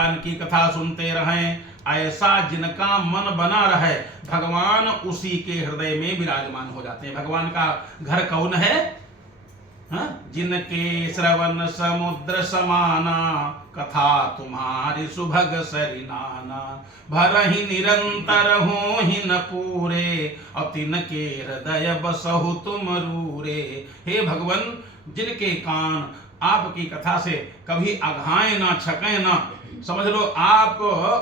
भगवान की कथा सुनते रहें, ऐसा जिनका मन बना रहे भगवान उसी के हृदय में विराजमान हो जाते हैं। भगवान का घर कौन है? जिनके श्रवण समुद्र समाना, कथा तुम्हारी सुभग सरिनाना, भरहि निरंतर हो ही न पूरे, और तिनके हृदय बसहु तुम रूरे। हे भगवन, जिनके कान आपकी कथा से कभी अघाएं ना, छकें ना, समझ लो आप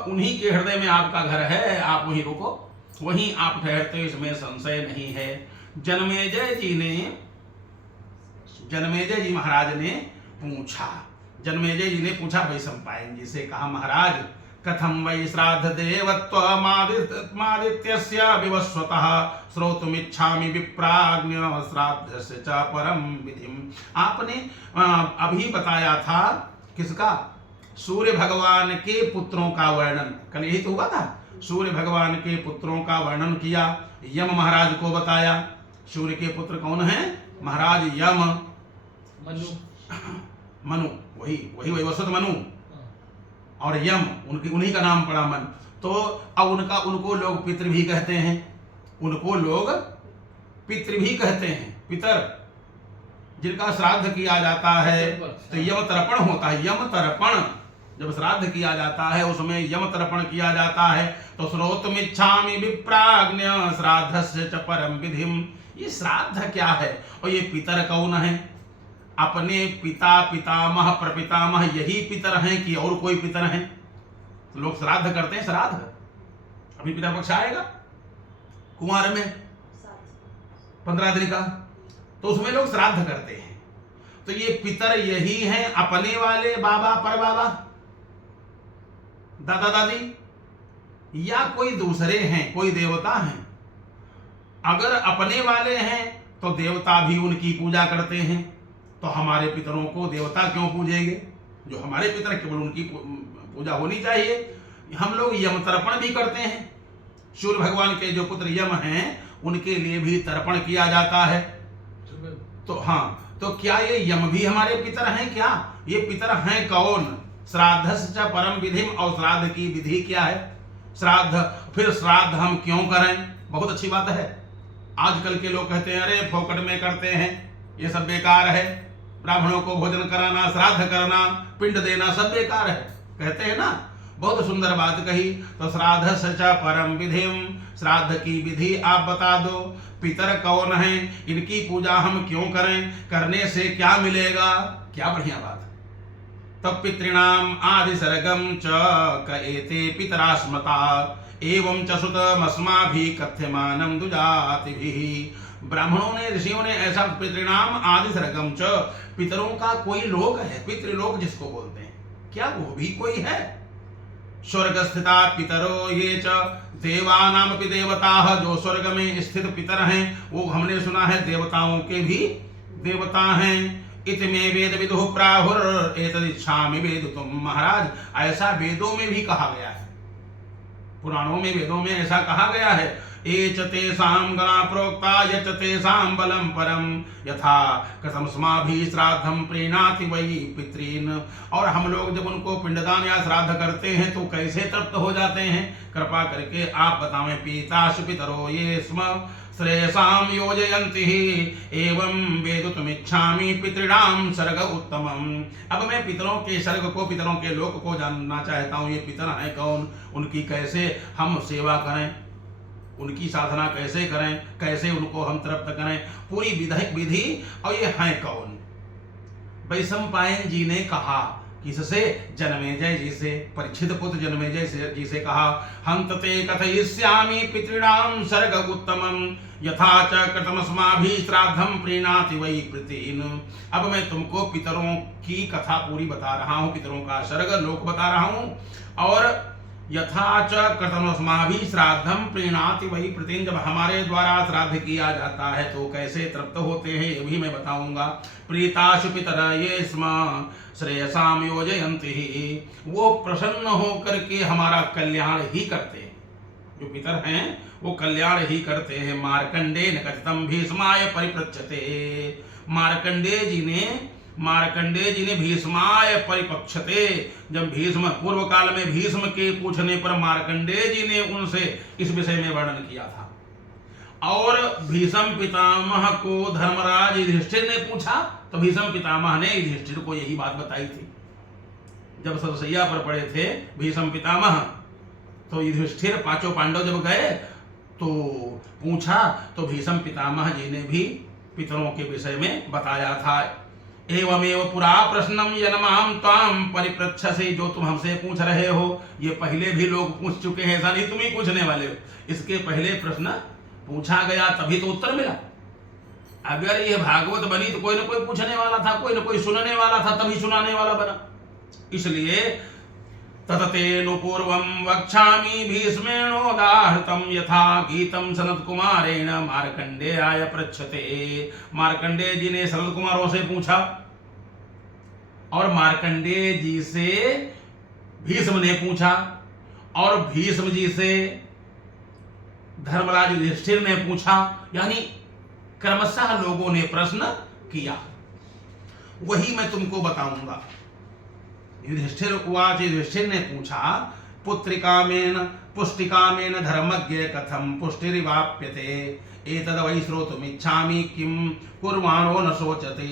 उन्हीं के हृदय में आपका घर है, आप वहीं रुको, वहीं आप ठहरते, इसमें संशय नहीं है। जन्मेजय जी महाराज ने पूछा, जन्मेजय जी ने पूछा वैशंपायन जी से, कहा महाराज कथम वै श्राद्ध देवत्वमादित्यस्य विवस्वतः श्रोतुमिच्छामि विप्राज्ञ श्राद्धस्य च परम विधिम। आपने अभी बताया था किसका? सूर्य भगवान के पुत्रों का वर्णन, कल यही तो हुआ था। सूर्य भगवान के पुत्रों का वर्णन किया, यम महाराज को बताया। सूर्य के पुत्र कौन है महाराज? यम, मनु, वही वसुत मनु और यम, उन्हीं का नाम पड़ा मन। तो अब उनको लोग पितृ भी कहते हैं, उनको लोग पितृ भी कहते हैं। पितर जिनका श्राद्ध किया जाता है तो यम तर्पण होता है। यम तर्पण जब श्राद्ध किया जाता है उसमें यम तर्पण किया जाता है। तो श्रोतुमिच्छामि विप्राज्ञ श्राद्धस्य च परम विधिम। ये श्राद्ध क्या है और ये पितर कौन है? अपने पिता, पितामह, प्रपितामह यही पितर हैं कि और कोई पितर हैं? तो लोग श्राद्ध करते हैं। श्राद्ध अभी पितर पक्ष आएगा कुंवार में 15 दिन का, तो उसमें लोग श्राद्ध करते हैं। तो ये पितर यही हैं, अपने वाले बाबा, पर बाबा, दादा दादी, या कोई दूसरे हैं, कोई देवता हैं। अगर अपने वाले हैं तो देवता भी उनकी पूजा करते हैं, तो हमारे पितरों को देवता क्यों पूजेंगे? जो हमारे पितर केवल उनकी पूजा होनी चाहिए। हम लोग यम तर्पण भी करते हैं। सूर्य भगवान के जो पुत्र यम हैं उनके लिए भी तर्पण किया जाता है। तो हाँ, तो क्या ये यम भी हमारे पितर हैं? क्या ये पितर हैं कौन? श्राद्धस्य च परम विधिम। और श्राद्ध की विधि क्या है? श्राद्ध, फिर श्राद्ध हम क्यों करें? बहुत अच्छी बात है। आजकल के लोग कहते हैं अरे फोकट में करते हैं, ये सब बेकार है। ब्राह्मणों को भोजन कराना, श्राद्ध करना, पिंड देना सब बेकार है, कहते हैं ना। बहुत सुंदर बात कही। तो श्राद्धस्य च परम विधिम, श्राद्ध की विधि आप बता दो। पितर कौन है, इनकी पूजा हम क्यों करें, करने से क्या मिलेगा? क्या बढ़िया बात। तब पितृणाम आदि सर्गम च कएते पितरा स्मता, एवं च सुतमस्माभिः कथ्यमानं दुजातिभिः। ब्राह्मणों ने, ऋषियों ने ऐसा पितृणाम आदि सर्गम च, पितरों का कोई लोक है, पितृलोक जिसको बोलते हैं, क्या वो भी कोई है? स्वर्ग स्थिता पितरो ये च देवानामपि देवताः। जो स्वर्ग में स्थित पितर हैं वो हमने सुना है देवताओं के भी देवता हैं। इति में वेद विदुः प्राहुर एतदिच्छामि वेदितुम्। महाराज, ऐसा वेदों में भी कहा गया है, पुराणों में, वेदों में ऐसा कहा गया है। एच तेषां गणा प्रोक्ता यच तेषां बलं परम, यथा कथमस्माभिः श्राद्धं प्रीणाति वै पितॄन्। और हम लोग जब उनको पिंडदान या श्राद्ध करते हैं तो कैसे तृप्त हो जाते हैं? कृपा करके आप बतावें। पीताशु पितरो ये स्म श्रेयसां योजयन्ति एवं वेदितुमिच्छामि पितॄणां सर्ग उत्तमम्। अब मैं पितरों के सर्ग को, पितरों के लोक को जानना चाहता हूँ। ये पितर हैं कौन, उनकी कैसे हम सेवा करें, उनकी साधना कैसे करें, कैसे उनको हम तृप्त करें, पूरी विधि। और ये हैं कौन? वैशंपायन जी ने कहा, किससे? जन्मेजय जी से, परीक्षित पुत्र जन्मेजय जी से कहा। हंत ते कथयिष्यामि पितॄणां सर्ग उत्तमं, यथा च कृतमस्माभिः श्राद्धं प्रीणाति वै पितॄन्। अब मैं तुमको पितरों की कथा पूरी बता रहा हूँ, पितरों का सर्ग लोक बता रहा हूँ। और यथा च कृतमस्माभिः श्राद्धं प्रीणाति वै पितॄन्, जब हमारे द्वारा श्राद्ध किया जाता है तो कैसे तृप्त होते हैं ये भी मैं बताऊंगा। प्रीताशु पितर ये स्म श्रेयसां योजयन्ति, वो प्रसन्न होकर के हमारा कल्याण ही करते हैं। जो पितर हैं वो कल्याण ही करते हैं। मार्कंडेन कथितं भीष्माय परिपृच्छते। मार्कंडेय जी ने मार्कंडेय जी ने भीष्माय परिपक्षते, जब भीष्म पूर्व काल में भीष्म के पूछने पर मार्कंडेय जी ने उनसे इस विषय में वर्णन किया था। और भीष्म पितामह को धर्मराज युधिष्ठिर ने पूछा तो भीष्म पितामह ने युधिष्ठिर को यही बात बताई थी। जब सरसैया पर पड़े थे भीष्म पितामह, तो युधिष्ठिर पांचों पांडव जब गए तो पूछा, तो भीष्म पितामह जी ने भी पितरों के विषय में बताया था। एवमेव पुरा प्रश्नम यन्माम त्वाम परिपृच्छसे, जो तुम हमसे पूछ रहे हो ये पहले भी लोग पूछ चुके हैं, ऐसा नहीं तुम ही पूछने वाले हो। इसके पहले प्रश्न पूछा गया तभी तो उत्तर मिला। अगर ये भागवत बनी तो कोई ना कोई पूछने वाला था, कोई ना कोई सुनने वाला था, तभी सुनाने वाला बना। इसलिए तततेनु पूर्वं वक्ष्यामि भीष्मेणोदाहृतं यथा गीतं सनत कुमारेण मार्कंडेयाय पृच्छते। मार्कंडेय जी ने सनत कुमारों से पूछा और मार्कंडेय जी से भीष्म ने पूछा और भीष्म जी से धर्मराज युधिष्ठिर ने पूछा, यानी क्रमशः लोगों ने प्रश्न किया। वही मैं तुमको बताऊंगा। युधिष्ठिर उवाच, युधिष्ठिर ने पूछा, पुत्रिकामेन पुष्टिकामेन धर्मज्ञ कथम पुष्टिरिवाप्यते एतद् वै श्रोतुमिच्छामि किं कुर्वाणो न सोचते।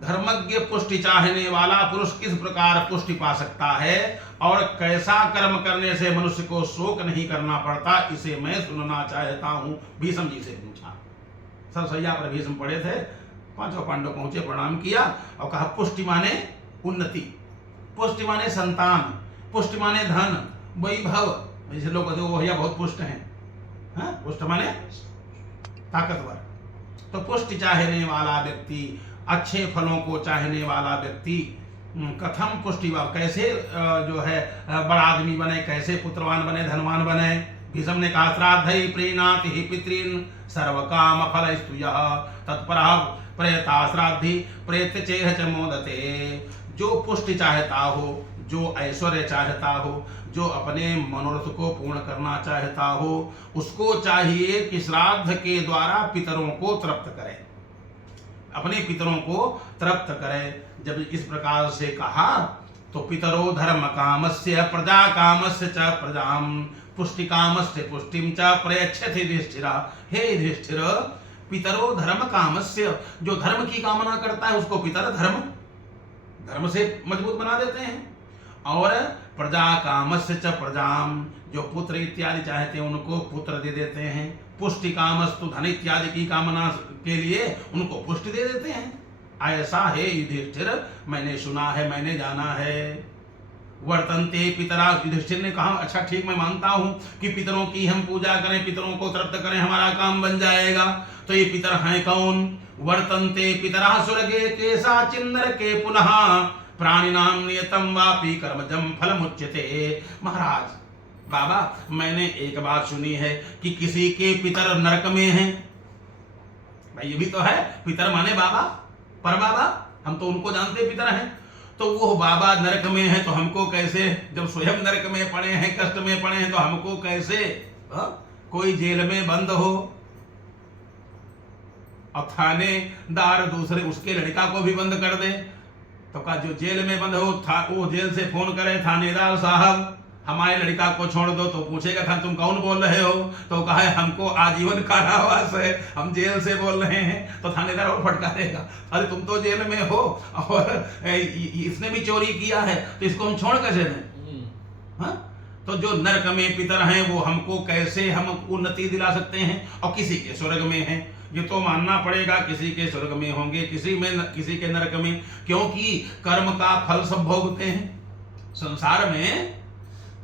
धर्मज्ञ पुष्टि चाहने वाला पुरुष किस प्रकार पुष्टि पा सकता है और कैसा कर्म करने से मनुष्य को शोक नहीं करना पड़ता, इसे मैं सुनना चाहता हूं। भीष्म जी से पूछा। सरसैया पर भीष्म पड़े थे, पांचों पांडव पहुंचे, प्रणाम किया और कहा पुष्टि माने उन्नति, पुष्टि माने संतान, पुष्टि माने धन, वैभव। जैसे लोग कहते वो भैया बहुत पुष्ट हैं, हाँ? पुष्ट माने ताकतवर। तो पुष्टि चाहने वाला व्यक्ति, अच्छे फलों को चाहने वाला व्यक्ति कथम पुष्टि, कैसे जो है बड़ा आदमी बने, कैसे पुत्रवान बने, धनवान बने। भीष्म ने कहा श्राद्धै प्रीणाति हि पितॄन् सर्वकाम फलस्तु यः तत्परः प्रयता श्राद्धि प्रेत्य चेह च मोदते। जो पुष्टि चाहता हो, जो ऐश्वर्य चाहता हो, जो अपने मनोरथ को पूर्ण करना चाहता हो, उसको चाहिए कि श्राद्ध के द्वारा पितरों को तृप्त करे, अपने पितरों को तृप्त करे। जब इस प्रकार से कहा तो पितरो धर्म कामस्य प्रजा कामस्य च प्रजाम पुष्टि कामस्य पुष्टिम च प्रयच्छति युधिष्ठिर। हे युधिष्ठिर, पितरो धर्म कामस्य, जो धर्म की कामना करता है उसको पितर धर्म से मजबूत बना देते हैं। और प्रजा कामस्य च प्रजाम, जो पुत्र इत्यादि चाहते हैं उनको पुत्र दे देते हैं। पुष्टि कामस्तु धन इत्यादि की कामना के लिए उनको पुष्टि दे देते हैं। ऐसा है युधिष्ठिर, मैंने सुना है, मैंने जाना है। वर्तन्ते पितरा, युधिष्ठिर ने कहा अच्छा ठीक, मैं मानता हूं कि पितरों की हम पूजा करें, पितरों को तृप्त करें, हमारा काम बन जाएगा। तो ये पितर हैं कौन? वर्तन्ते पितरा स्वर्गे केशा चिन्नर के पुनः प्राणिनाम नियतम वापि कर्मजम फलमुच्यते। महाराज बाबा, मैंने एक बात सुनी है कि किसी के पितर नरक में हैं। भाई ये भी तो है, पितर माने बाबा, पर बाबा, हम तो उनको जानते पितर हैं। तो वो बाबा नरक में है तो हमको कैसे, जब स्वयं नरक में पड़े हैं, कष्ट में पड़े हैं, तो हमको कैसे कोई जेल में बंद हो और थानेदार दूसरे उसके लड़का को भी बंद कर दे, तो कहा जो जेल में बंद हो वो जेल से फोन करे, थानेदार साहब हमारे लड़का को छोड़ दो। तो पूछेगा था तुम कौन बोल रहे हो? तो कहा है हमको आजीवन कारावास है, हम जेल से बोल रहे हैं। तो थानेदार और फटकारेगा, अरे तुम तो जेल में हो और इसने भी चोरी किया है, तो इसको हम छोड़ कैसे दें? हाँ, तो जो नरक में पितर हैं वो हमको कैसे हम उन्नति दिला सकते हैं? और किसी के स्वर्ग में हैं, ये तो मानना पड़ेगा, किसी के स्वर्ग में होंगे, किसी के नरक में, क्योंकि कर्म का फल सब भोगते हैं। संसार में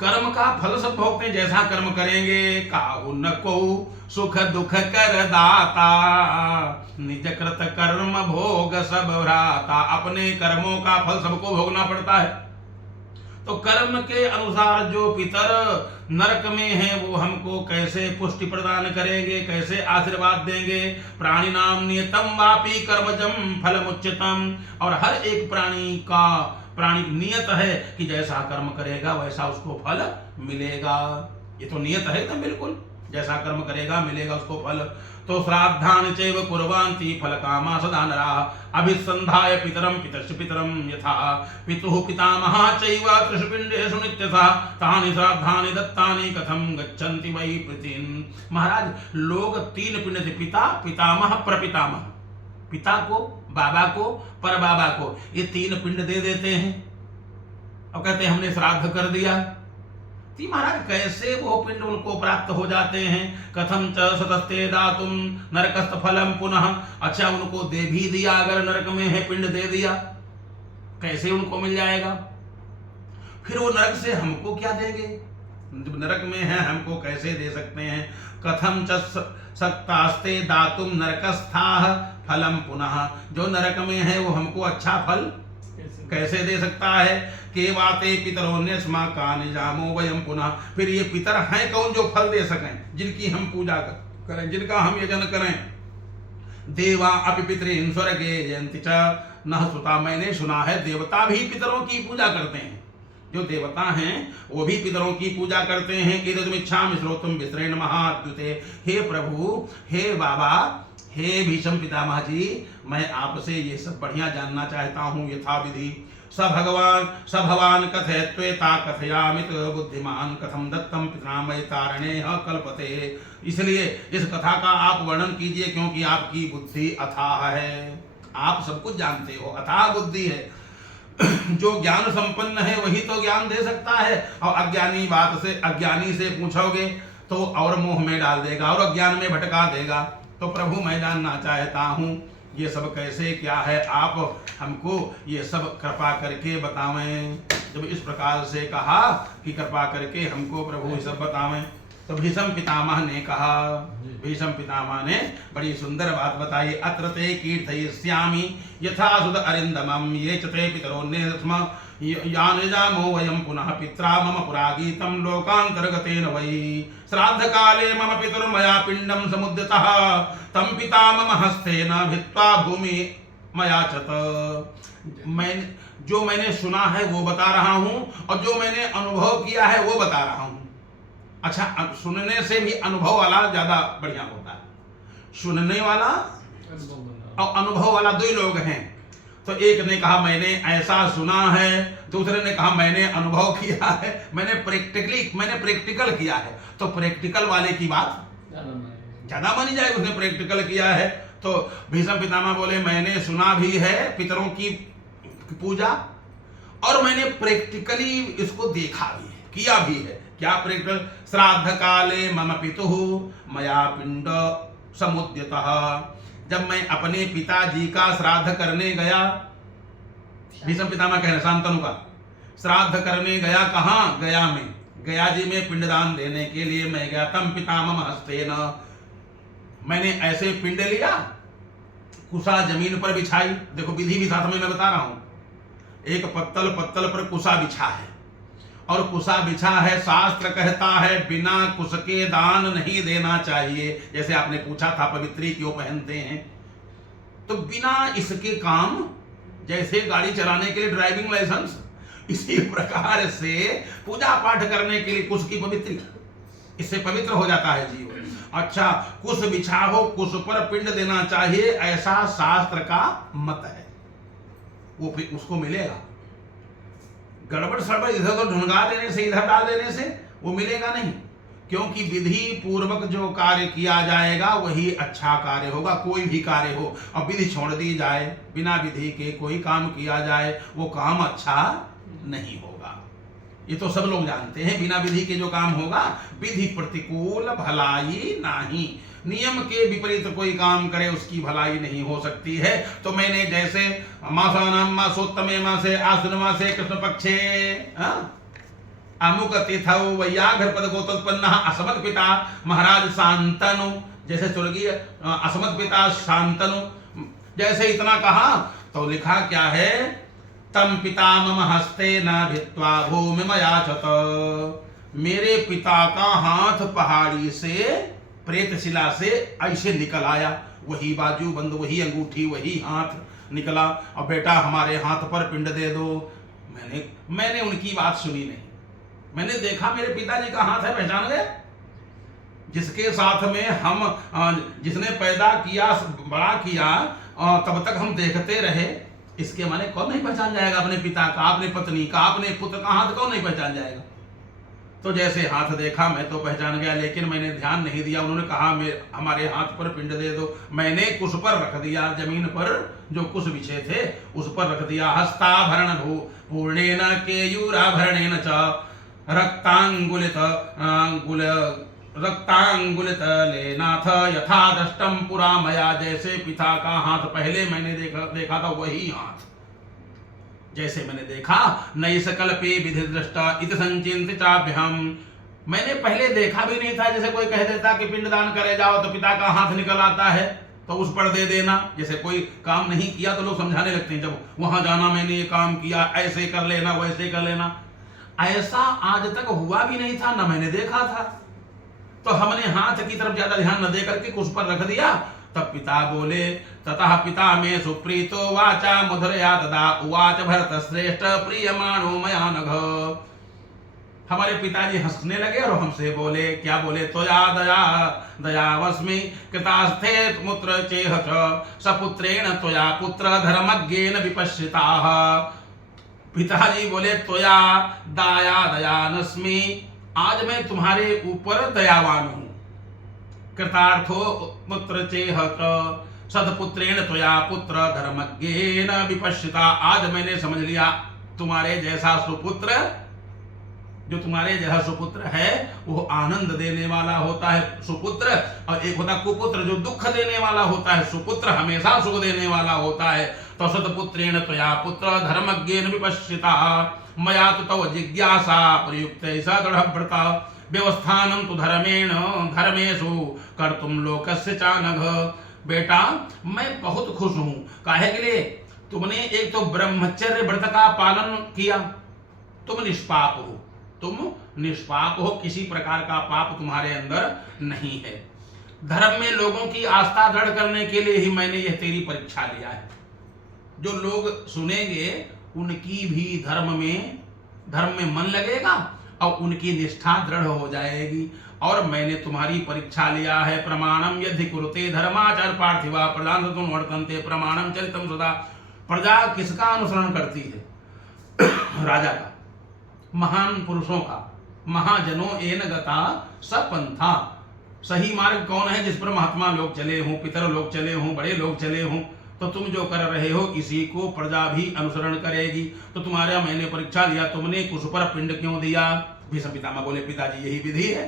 कर्म का फल सब भोगते हैं, जैसा कर्म करेंगे। काहु न को सुख दुख कर दाता, निज कृत कर्म भोग सब भ्राता। अपने कर्मों का फल सबको भोगना पड़ता है। तो कर्म के अनुसार जो पितर नरक में हैं वो हमको कैसे पुष्टि प्रदान करेंगे, कैसे आशीर्वाद देंगे? प्राणी नाम नियतम वापि कर्मजम फलमुच्यतम। और हर एक प्राणी नियत है कि जैसा कर्म करेगा वैसा उसको फल मिलेगा। ये तो नियत है एकदम बिल्कुल। जैसा कर्म करेगा मिलेगा उसको फल। तो श्राद्धानि चैव कुर्वन्ति फलकामा सदा नराः अभिसन्धाय पितरं पितश्च पितरं यथा पितुः पितामहः चैव त्रिषु नित्यशः तानि श्राद्धानि दत्तानि कथं गच्छन्ति वै प्रीतिन्। महाराज लोग 3 पिंड थे, पिता, पितामह, प्रपितामह। पिता को, बाबा को, परबाबा को, ये 3 पिंड दे देते हैं और कहते हैं हमने श्राद्ध कर दिया। महाराज कैसे वो पिंड उनको प्राप्त हो जाते हैं? कथम च सतस्ते दातुम नरकस्त फलम पुनः। अच्छा उनको दे भी दिया, अगर नरक में है पिंड दे दिया, कैसे उनको मिल जाएगा? फिर वो नरक से हमको क्या देंगे? नरक में है हमको कैसे दे सकते हैं? कथम च सक्तास्ते दातुम नरकस्थाः फलम पुनः। जो नरक में है वो हमको अच्छा फल कैसे दे सकता है? केवाते पितरोन्यस्माकानि जामो वयम पुनः। फिर ये पितर हैं कौन जो फल दे सकें, जिनकी हम पूजा करें, जिनका हम यजन करें? देवा अपि पितॄन् स्वर्गे जयन्ति च नः सुता। मैंने सुना है देवता भी पितरों की पूजा करते हैं। जो देवता हैं वो भी पितरों की पूजा करते हैं। इदमिच्छामि श्रोतुं विश्रेण महाद्युते। हे प्रभु, हे बाबा, हे भीष्म पितामह जी, मैं आपसे ये सब बढ़िया जानना चाहता हूँ यथा विधि। स भगवान कथयत्वेता कथयामित बुद्धिमान कथम दत्तम पितराम वै तारणे कल्पते। इसलिए इस कथा का आप वर्णन कीजिए, क्योंकि आपकी बुद्धि अथाह है, आप सब कुछ जानते हो, अथाह बुद्धि है। जो ज्ञान संपन्न है वही तो ज्ञान दे सकता है, और अज्ञानी से पूछोगे तो और मोह में डाल देगा और अज्ञान में भटका देगा। तो प्रभु मैं जानना चाहता हूँ ये सब कैसे क्या है, आप हमको ये सब कृपा करके बतावें। जब इस प्रकार से कहा कि कृपा करके हमको प्रभु ये सब बतावें, तो भीष्म पितामह ने कहा, भीष्म पितामह ने बड़ी सुंदर बात बताई। अत्र ते कीर्तयिष्यामि यथा सुत अरिंदमं ये च ते पितरोन्ये स्म यानजामो वयं पुनः पित्रा मम पुरागीतं लोकान्तर्गतेन वै श्राद्ध काले मम पितुर्मया पिंडम समुद्यतः तं पिता मम हस्तेन भित्वा भूमि मया चत। मैंने सुना है वो बता रहा हूँ, और जो मैंने अनुभव किया है वो बता रहा हूँ। अच्छा, सुनने से भी अनुभव वाला ज्यादा बढ़िया होता है। सुनने वाला और अनुभव वाला 2 लोग हैं। तो एक ने कहा मैंने ऐसा सुना है, दूसरे ने कहा मैंने अनुभव किया है, मैंने प्रैक्टिकल किया है। तो प्रैक्टिकल वाले की बात ज्यादा मानी जाए, उसने प्रैक्टिकल किया है। तो भीष्म पितामह बोले मैंने सुना भी है पितरों की पूजा, और मैंने प्रैक्टिकली इसको देखा भी है, किया भी है। क्या प्रैक्टिकल? श्राद्ध काले मम पितुः मया पिंड समुद्यतः। जब मैं अपने पिताजी का श्राद्ध करने गया, भीष्म पितामह कह रहे शांतनु का श्राद्ध करने गया, कहाँ गया? में गया जी में पिंडदान देने के लिए मैं गया। तम पितामह हस्तेन, मैंने ऐसे पिंड लिया, कुसा जमीन पर बिछाई। देखो विधि भी साथ में मैं बता रहा हूं। एक पत्तल पर कुसा बिछा है, और कुसा बिछा है, शास्त्र कहता है बिना कुश के दान नहीं देना चाहिए। जैसे आपने पूछा था पवित्री क्यों पहनते हैं, तो बिना इसके काम, जैसे गाड़ी चलाने के लिए ड्राइविंग लाइसेंस, इसी प्रकार से पूजा पाठ करने के लिए कुश की पवित्री, इससे पवित्र हो जाता है जीवन। अच्छा, कुश बिछा हो, कुश पर पिंड देना चाहिए, ऐसा शास्त्र का मत है। वो उसको मिलेगा। गड़बड़ सड़बड़ इधर तो ढूंढा देने से, इधर डाल देने से वो मिलेगा नहीं, क्योंकि विधि पूर्वक जो कार्य किया जाएगा वही अच्छा कार्य होगा। कोई भी कार्य हो और विधि छोड़ दी जाए, बिना विधि के कोई काम किया जाए, वो काम अच्छा नहीं होगा। ये तो सब लोग जानते हैं, बिना विधि के जो काम होगा विधि प्रतिकूल भलाई नहीं। नियम के विपरीत कोई काम करे उसकी भलाई नहीं हो सकती है। तो मैंने जैसे मासानाम मासोत्तमे मासे आश्विन मासे कृष्ण पक्षे अमुक तिथौ वैयाघ्र पद गोत्रोत्पन्न असमत पिता महाराज शांतनु, जैसे स्वर्गीय असमत पिता शांतनु, जैसे इतना कहा तो लिखा क्या है? तम पिता मम हस्ते न भित्वा भूमि मया चत। मेरे पिता का हाथ पहाड़ी से, प्रेत शिला से ऐसे निकल आया, वही बाजू बंद, वही अंगूठी, वही हाथ निकला, और बेटा हमारे हाथ पर पिंड दे दो। मैंने उनकी बात सुनी नहीं, मैंने देखा मेरे पिताजी का हाथ है, पहचान गया। जिसके साथ में हम जिसने पैदा किया, बड़ा किया, तब तक हम देखते रहे, इसके माने कौन नहीं पहचान जाएगा अपने पिता का, अपने पत्नी का, अपने पुत्र का हाथ कौन नहीं पहचान जाएगा। तो जैसे हाथ देखा मैं तो पहचान गया, लेकिन मैंने ध्यान नहीं दिया। उन्होंने कहा हमारे हाथ पर पिंड दे दो, मैंने कुश पर रख दिया, जमीन पर जो कुश बिछे थे उस पर रख दिया। हस्ताभरण भू पूर्णेन केयूराभरणेन च रक्तांगुलित लेनाथ यथा दष्टम पुरा मया। जैसे पिता का हाथ पहले मैंने देखा था वही हाथ जैसे मैंने देखा, नई सकल्पे विधि दृष्टा इत संचिंत चाभ्यम। मैंने पहले देखा भी नहीं था। जैसे कोई कह देता कि पिंडदान करे जाओ तो पिता का हाथ निकल आता है तो उस पर दे देना। जैसे कोई काम नहीं किया तो लोग समझाने लगते हैं, जब वहां जाना मैंने ये काम किया, ऐसे कर लेना वैसे कर लेना। ऐसा आज तक हुआ भी नहीं था, ना मैंने देखा था। तो हमने हाथ की तरफ ज्यादा ध्यान न दे करके उस पर रख दिया। तब पिता बोले, ततः पिता में सुप्रीतो वाचा मधुरया तदा उवाच भरत श्रेष्ठ प्रियमाणो मया नघ। हमारे पिताजी हंसने लगे और हमसे बोले, क्या बोले, त्वया दयावस्मि कृतास्थे मुत्र चेह सपुत्रेण त्वया पुत्र धर्मज्ञेन विपश्चिताः। पिताजी बोले, त्वया दयानस्मि, आज मैं तुम्हारे ऊपर दयावान हूं। कृतार्थो पुत्र चेह सदपुत्रेण त्वया पुत्र धर्मज्ञेन विपश्चिता। आज मैंने समझ लिया तुम्हारे जैसा सुपुत्र, जो तुम्हारे जैसा सुपुत्र है वो आनंद देने वाला होता है सुपुत्र, और एक होता कुपुत्र जो दुख देने वाला होता है। सुपुत्र हमेशा सुख देने वाला होता है। तो सतपुत्रेण त्वया पुत्र धर्मज्ञेन विपश्चिता मया तो तव जिज्ञासा प्रयुक्त ऐसा दृढ़व्रता व्यवस्थानम तो धर्मेण धर्मेषु कर्तुम लोकस्य चानघ। बेटा मैं बहुत खुश हूं, काहे के लिए, तुमने एक तो ब्रह्मचर्य व्रत का पालन किया, तुम निष्पाप हो, तुम निष्पाप हो, किसी प्रकार का पाप तुम्हारे अंदर नहीं है। धर्म में लोगों की आस्था दृढ़ करने के लिए ही मैंने यह तेरी परीक्षा लिया है। जो लोग सुनेंगे उनकी भी धर्म में मन लगेगा और उनकी निष्ठा दृढ़ हो जाएगी। और मैंने तुम्हारी परीक्षा लिया है। प्रमाणम यदि कुरुते धर्माचार पार्थिवा प्रधान वर्तन्ते प्रमाणम चरितम सदा। प्रजा किसका अनुसरण करती है? राजा का, महान पुरुषों का। महाजनों एन गता सपंथा। सही मार्ग कौन है? जिस पर महात्मा लोग चले हों, पितर लोग चले हों, बड़े लोग चले हों। तो तुम जो कर रहे हो इसी को प्रजा भी अनुसरण करेगी। तो तुम्हारा मैंने परीक्षा लिया, तुमने कुश पर पिंड क्यों दिया? भीष्म पितामह बोले, पिताजी यही विधि है,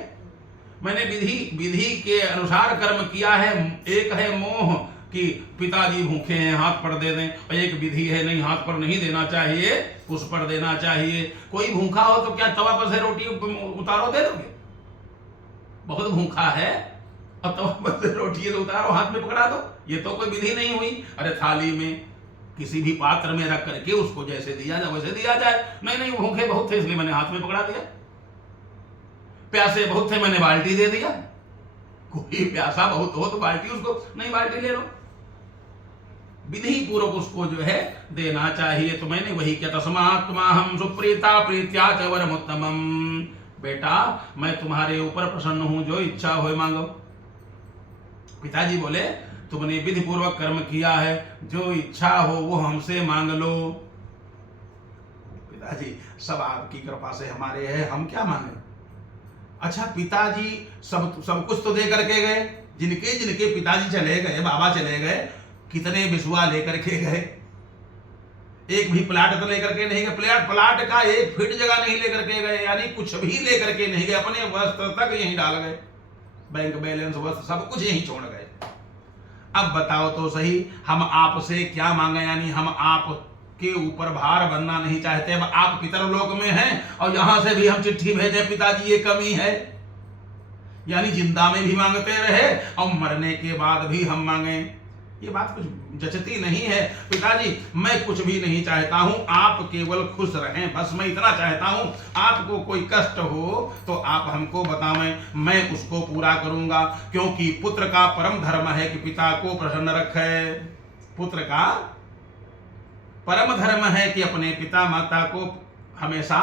मैंने विधि के अनुसार कर्म किया है। एक है मोह कि पिताजी भूखे हैं हाथ पर दे दें, और एक विधि है नहीं, हाथ पर नहीं देना चाहिए, कुश पर देना चाहिए। कोई भूखा हो तो क्या तवा पर से रोटी उतारो दे दोगे? बहुत भूखा है अब तवा पर से रोटी उतारो हाथ में पकड़ा दो, ये तो कोई विधि नहीं हुई। अरे थाली में किसी भी पात्र में रख करके उसको जैसे दिया जाए वैसे दिया जाए। नहीं भूखे बहुत थे इसलिए मैंने हाथ में पकड़ा दिया, प्यासे बहुत थे मैंने बाल्टी दे दिया। कोई प्यासा बहुत हो तो बाल्टी उसको नहीं, बाल्टी ले लो। विधि पूर्वक उसको जो है देना चाहिए। तो मैंने वही किया। तस्मात्मा हम सुप्रीता प्रीत्या च वरमुत्तमम। बेटा मैं तुम्हारे ऊपर प्रसन्न हूं, जो इच्छा हो मांगो। पिताजी बोले, तुमने विधि पूर्वक कर्म किया है, जो इच्छा हो वो हमसे मांग लो। पिताजी सब आपकी कृपा से हमारे है, हम क्या मांगे? अच्छा पिताजी सब कुछ तो दे करके गए। जिनके पिताजी चले गए, बाबा चले गए, कितने बिस्वा लेकर के गए? एक भी प्लाट तो लेकर के नहीं गए। प्लाट का एक फीट जगह नहीं लेकर के गए, यानी कुछ भी लेकर के नहीं गए। अपने वस्त्र तक यहीं डाल गए, बैंक बैलेंस वस्त्र सब कुछ यहीं छोड़ गए। अब बताओ तो सही, हम आपसे क्या मांगे? यानी हम आप के ऊपर भार बनना नहीं चाहते। अब आप पितरलोक में हैं और यहां से भी हम चिट्ठी भेजे, पिताजी ये कमी है। यानी जिंदा में भी मांगते रहे और मरने के बाद भी हम मांगे, ये बात कुछ जचती नहीं है। पिताजी मैं कुछ भी नहीं चाहता हूं, आप केवल खुश रहें, बस मैं इतना चाहता हूं। आपको कोई कष्ट हो तो आप हमको बताएं, मैं उसको पूरा करूंगा। क्योंकि पुत्र का परम धर्म है कि पिता को प्रसन्न रखे। पुत्र का परम धर्म है कि अपने पिता माता को हमेशा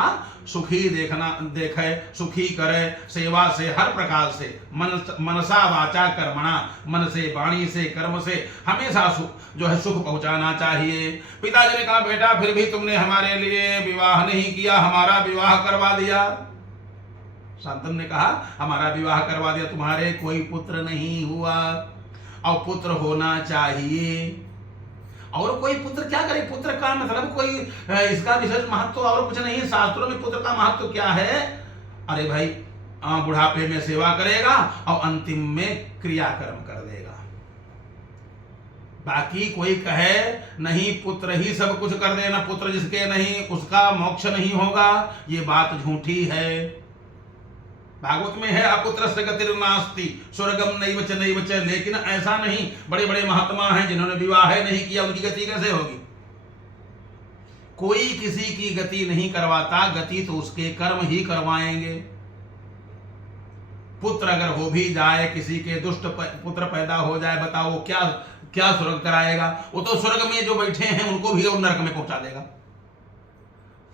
सुखी देखे, सुखी करे, सेवा से हर प्रकार से मनसा वाचा कर्मणा, मन से, वाणी से, कर्म से हमेशा जो है सुख पहुंचाना चाहिए। पिताजी ने कहा बेटा फिर भी तुमने हमारे लिए विवाह नहीं किया, हमारा विवाह करवा दिया। शांतनु ने कहा हमारा विवाह करवा दिया, तुम्हारे कोई पुत्र नहीं हुआ और पुत्र होना चाहिए। और कोई पुत्र क्या करे, पुत्र का मतलब कोई इसका विशेष महत्व और कुछ नहीं। शास्त्रों में पुत्र का महत्व क्या है? अरे भाई बुढ़ापे में सेवा करेगा और अंतिम में क्रियाकर्म कर देगा। बाकी कोई कहे नहीं पुत्र ही सब कुछ कर देना, पुत्र जिसके नहीं उसका मोक्ष नहीं होगा, ये बात झूठी है। भागवत में है अपुत्र से गतिर्नास्ति स्वर्गम नैव च, लेकिन ऐसा नहीं। बड़े बड़े महात्मा हैं जिन्होंने विवाह नहीं किया, उनकी गति कैसे होगी? कोई किसी की गति नहीं करवाता, गति तो उसके कर्म ही करवाएंगे। पुत्र अगर हो भी जाए, किसी के दुष्ट पुत्र पैदा हो जाए, बताओ वो क्या क्या स्वर्ग कराएगा? वो तो स्वर्ग में जो बैठे हैं उनको भी नरक में पहुंचा देगा।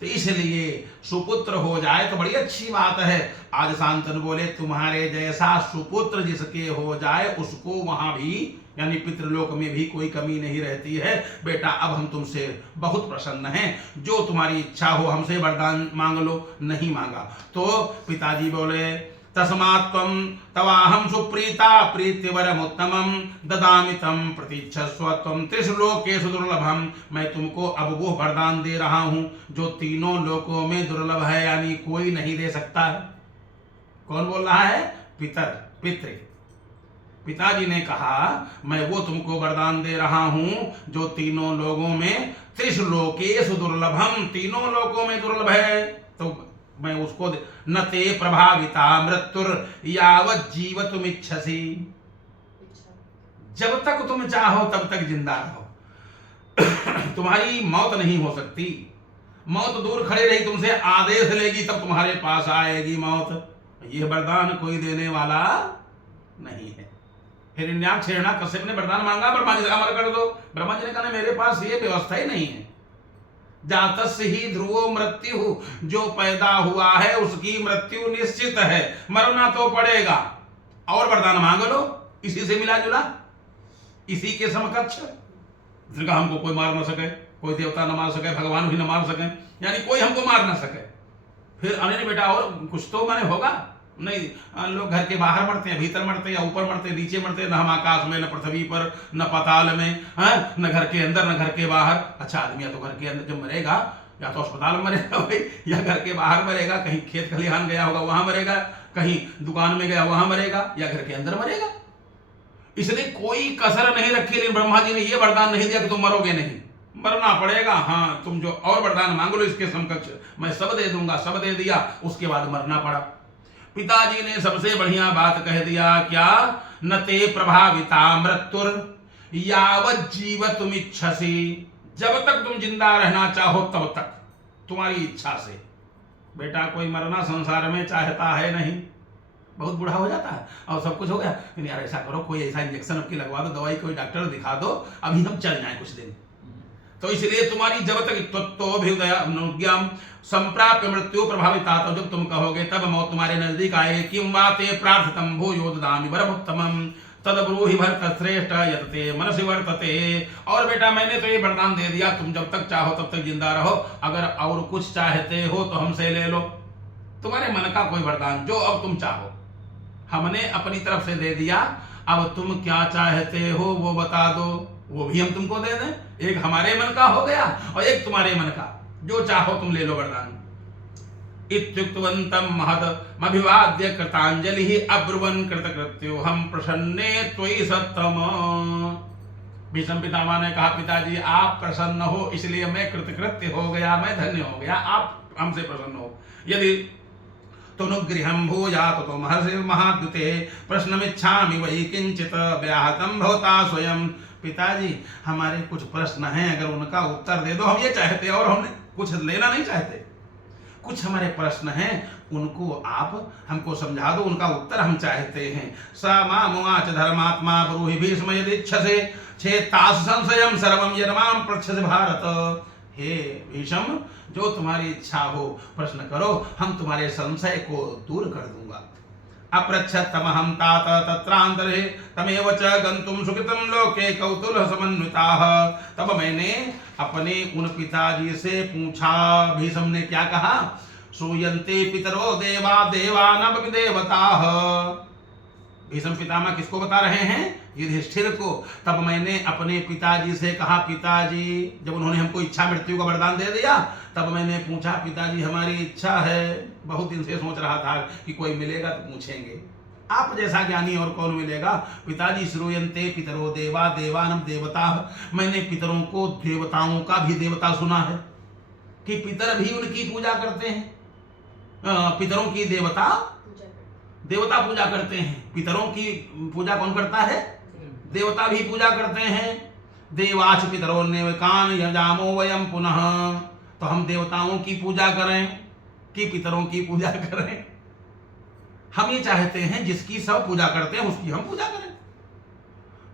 तो इसलिए सुपुत्र हो जाए तो बड़ी अच्छी बात है। आज शांतनु बोले तुम्हारे जैसा सुपुत्र जिसके हो जाए उसको वहां भी यानी पितृलोक में भी कोई कमी नहीं रहती है। बेटा अब हम तुमसे बहुत प्रसन्न हैं, जो तुम्हारी इच्छा हो हमसे वरदान मांग लो। नहीं मांगा तो पिताजी बोले तस्मात् त्वं तवाहं सुप्रीता प्रीतिवरमुत्तमं ददामि तं प्रतीक्षस्व त्वं त्रिषु लोकेषु दुर्लभम। मैं तुमको अब वो वरदान दे रहा हूं जो तीनों लोकों में दुर्लभ है, यानी कोई नहीं दे सकता है। कौन बोल रहा है? पितृ। पिताजी ने कहा मैं वो तुमको वरदान दे रहा हूं जो तीनों लोगों में त्रिषु लोकेषु दुर्लभम, तीनों लोकों में दुर्लभ है। तो मैं उसको न ते प्रभाविता मृत्युर यावत जीवतुमिच्छसि, जब तक तुम चाहो तब तक जिंदा रहो। तुम्हारी मौत नहीं हो सकती। मौत दूर खड़ी रही, तुमसे आदेश लेगी तब तुम्हारे पास आएगी मौत। यह वरदान कोई देने वाला नहीं है। हिरण्याक्ष हिरण्याकश्यप ने वरदान मांगा, ब्रह्मा जी से अमर कर दो। ब्रह्मा जी ने कहा मेरे पास ये व्यवस्था ही नहीं है। जातस्य ही ध्रुवो मृत्यु, जो पैदा हुआ है उसकी मृत्यु निश्चित है, मरना तो पड़ेगा। और वरदान मांग लो, इसी से मिला जुला, इसी के समकक्ष। जिनका हमको कोई मार ना सके, कोई देवता न मार सके, भगवान भी न मार सके, यानी कोई हमको मार ना सके। फिर अरे बेटा और कुछ तो माने होगा नहीं। लोग घर के बाहर मरते हैं, भीतर मरते हैं, या ऊपर मरते हैं, नीचे मरते हैं, न हम आकाश में, न पृथ्वी पर, न पाताल में, न घर के अंदर न घर के बाहर। अच्छा आदमी या तो घर के अंदर जब मरेगा या तो अस्पताल में मरेगा भाई, या घर के बाहर मरेगा, कहीं खेत खलिहान गया होगा वहां मरेगा, कहीं दुकान में गया वहां मरेगा, या घर के अंदर मरेगा। इसलिए कोई कसर नहीं रखी। लेकिन ब्रह्मा जी ने यह वरदान नहीं दिया कि तुम मरोगे नहीं, मरना पड़ेगा। हाँ तुम जो और वरदान मांग लो इसके समकक्ष मैं सब दे दूंगा। सब दे दिया, उसके बाद मरना पड़ा। पिताजी ने सबसे बढ़िया बात कह दिया क्या? न ते प्रभाविता मृत्युर यावत जीवतुमिच्छसि, जब तक तुम जिंदा रहना चाहो तब तक, तुम्हारी इच्छा से। बेटा कोई मरना संसार में चाहता है नहीं, बहुत बूढ़ा हो जाता है और सब कुछ हो गया, लेकिन यार ऐसा करो कोई ऐसा इंजेक्शन आपकी लगवा दो, दवाई कोई डॉक्टर दिखा दो, अभी हम चल जाए कुछ दिन। तो इसलिए तुम्हारी जब तक तत्वोभिज्ञाम संप्राप्य मृत्यु प्रभाविता, तो जब तुम कहोगे तब मौत तुम्हारे नजदीक आएगी। किं वा ते प्रार्थितं भूयो ददामि वरमुत्तमं तद्ब्रूहि भरतश्रेष्ठ यत् ते मनसि वर्तते। और बेटा मैंने तो ये वरदान दे दिया, तुम जब तक चाहो तब तक जिंदा रहो। अगर और कुछ चाहते हो तो हमसे ले लो, तुम्हारे मन का कोई वरदान जो अब तुम चाहो हमने अपनी तरफ से दे दिया। अब तुम क्या चाहते हो वो बता दो, वो भी हम तुमको दे दें। एक हमारे मन का हो गया और एक तुम्हारे मन का, जो चाहो तुम ले लो वरदान। इत्युक्तवन्तं महदमभिवाद्य कृतांजलि अब्रुवन् कृतकृत्यो हम प्रसन्ने त्वयि सत्तम। भीष्म पितामह ने कहा पिताजी आप प्रसन्न हो इसलिए मैं कृतकृत्य हो गया, मैं धन्य हो गया, आप हमसे प्रसन्न हो। यदि तनुगृहं भूयात् तो महर्षि महाद्युते प्रश्नमिच्छामि वै किंचित व्याहतं भवता स्वयं। पिताजी हमारे कुछ प्रश्न हैं, अगर उनका उत्तर दे दो। हम ये चाहते हैं और हमने कुछ लेना नहीं चाहते, कुछ हमारे प्रश्न हैं उनको आप हमको समझा दो, उनका उत्तर हम चाहते हैं। स मामुवाच धर्मात्मा ब्रूहि भीष्म यदिच्छसे छेत्तासु संशयं सर्वं यन्मां पृच्छसि भारत। हे भीष्म जो तुम्हारी इच्छा हो प्रश्न करो, हम तुम्हारे संशय को दूर कर दूंगा। अपृच्छत्तमहं तात तत्रांतरे तमेव च गंतुम सुकृतं लोके कौतूहल समन्विताः। तब मैंने अपने उन पिताजी से पूछा। भीष्म ने क्या कहा? श्रूयन्ते पितरो देवा देवानां देवताः। भीष्म पितामह किसको बता रहे हैं? युधिष्ठिर को। तब मैंने अपने पिताजी से कहा, पिताजी, जब उन्होंने हमको इच्छा मृत्यु का वरदान दे दिया, तब मैंने पूछा, पिताजी हमारी इच्छा है, बहुत दिन से सोच रहा था कि कोई मिलेगा तो पूछेंगे, आप जैसा ज्ञानी और कौन मिलेगा। पिताजी, श्रूयन्ते पितरो देवा देवानम देवता। मैंने पितरों को देवताओं का भी देवता सुना है कि पितर भी उनकी पूजा करते हैं। पितरों की देवता पूजा करते हैं। पितरों की पूजा कौन करता है? देवता भी पूजा करते हैं। देवाच पितरो नेवकान यजामो वयम पुनः। तो हम देवताओं की पूजा करें कि पितरों की पूजा करें? हम ये चाहते हैं जिसकी सब पूजा करते हैं उसकी हम पूजा करें।